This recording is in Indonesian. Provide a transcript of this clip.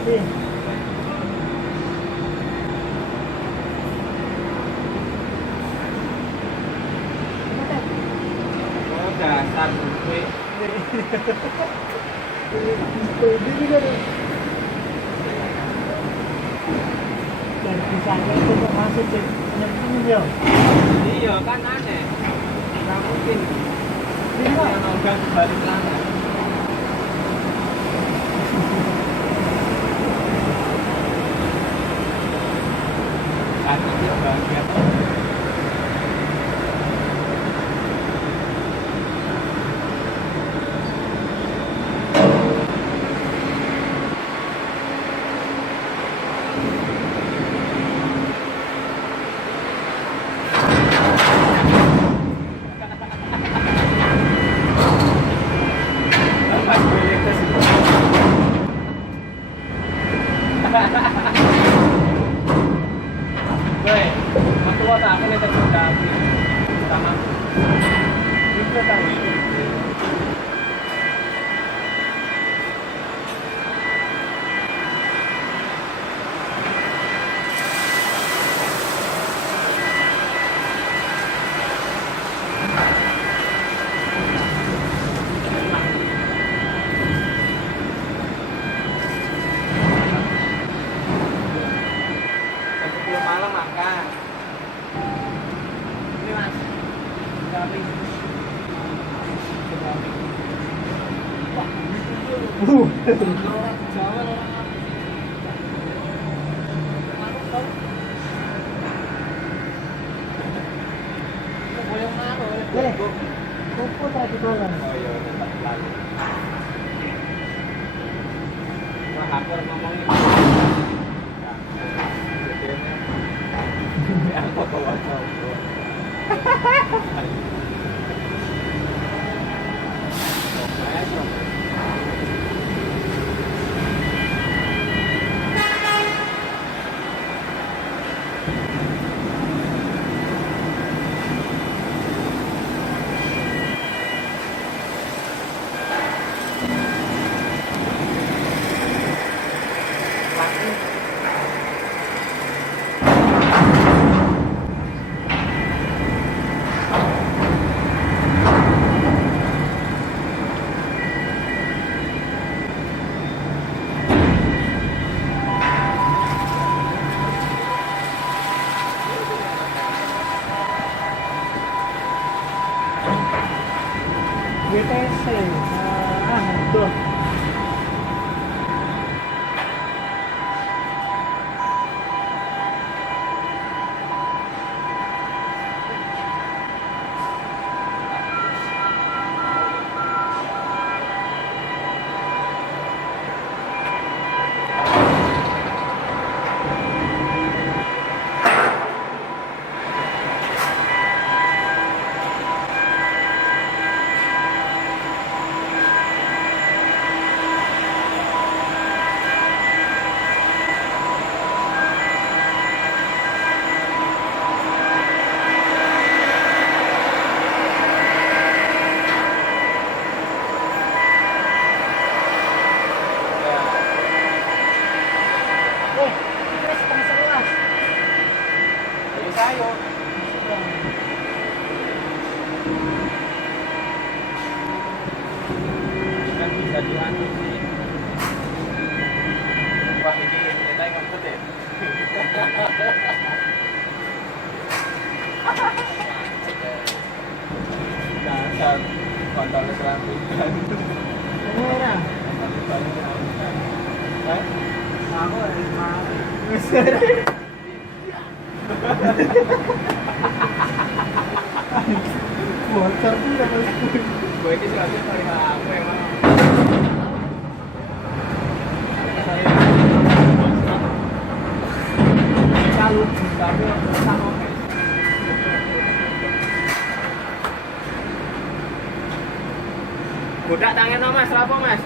Iya. Oh, dasar gue. Ini juga tuh. Dan pisahnya itu kok masuk sih. Nyemplung ya. Iya kan aneh. Nggak mungkin. Ini kok Yang organ balik lagi. Kaki dia bahagia. Pas gue ke situ. Gue, aku lo tak akan itu sudah sama. Itu tahu. Jam 10 malam makan. Ini mas, kami. Eh, kupu tadi tolong. Oh iya, tetap lalu. Wah, aku harus ngomongin. Ya, aku bawa cowok. GTC. Tuh. Ini setengah 11. Ayo sayo. Kan bisa dilanjut sih. Wah, ini kita yang ngebut ya. Dasar kontol keselamatan. Mana? Hah? Aku dari kemarin. Bocor tuh udah pasti. Gue ini selalu paling apa emang. Salut, tapi sama guys. Budak tangan no mas, apa mas?